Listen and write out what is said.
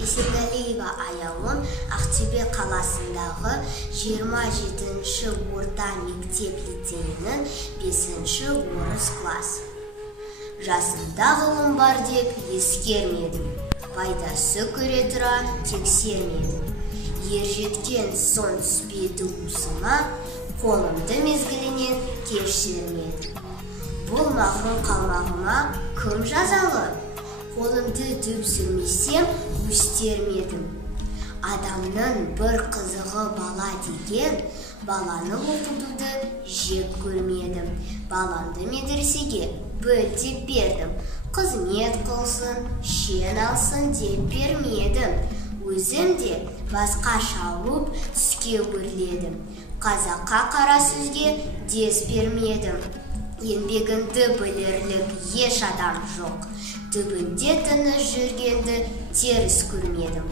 Есенғалиева Аялым Ақтөбе қаласындағы 27-ші орта мектеп-лицейінің 5-ші орыс классы. Жасымда ғылым бар деп ескермедім, пайдасы көре тұра тексермедім. Ержеткен сон түспеді уысыма, қолымды мезгілінен кешірмедім. Бұл мағрұм қалмағыма кім жазалы? Қолымды дүпсірмесем өстермедім. Адамның бір қызығы бала деген, баланы оқытуды жек көрмедім. Баламды медресеге бөлтеп бердім. Қызмет қылсын, шен алсын деп бермедім. Өзім де басқа шауып түске өрледім. Қазаққа қара сөзге дес бермедім. Еңбегіңді білерлік еш адам жоқ. Түбінде тыныш жүргенді теріс көрмедім.